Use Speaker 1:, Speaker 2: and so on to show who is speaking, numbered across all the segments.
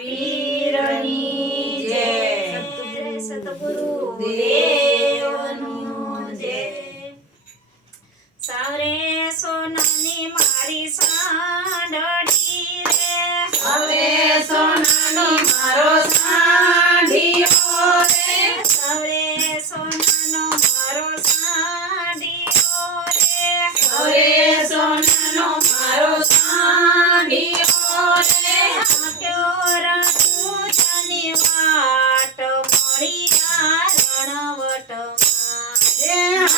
Speaker 1: પીરની જય।
Speaker 2: સતગુરુ
Speaker 1: દેવનું જય।
Speaker 2: સાવરે સોનાની મારી સાંડડી રે। સાવરે સોનાની મારો
Speaker 1: સાંઢીઓ મારો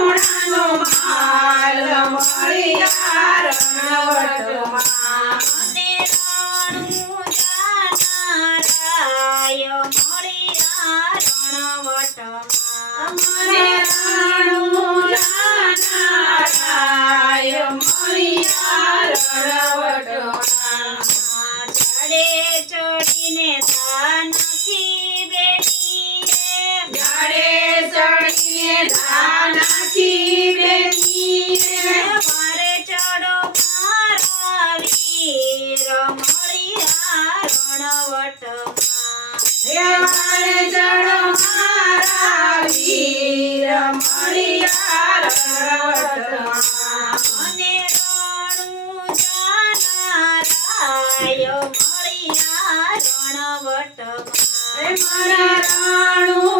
Speaker 2: સોનાનો માલ મળ્યા રણવટમાં
Speaker 1: મને રણુ નારાય મળ્યા
Speaker 2: રણ
Speaker 1: મારા રાણું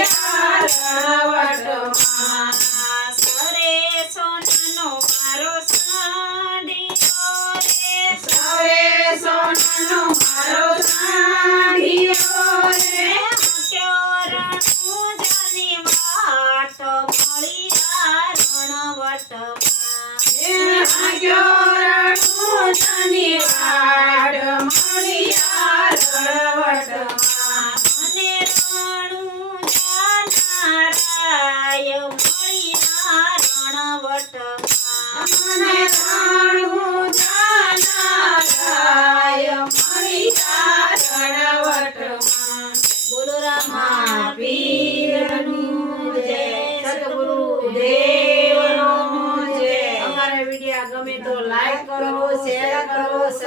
Speaker 1: वाट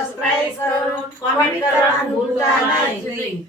Speaker 1: सबस्क्राईब करून कमेंट करा भूलता नाही.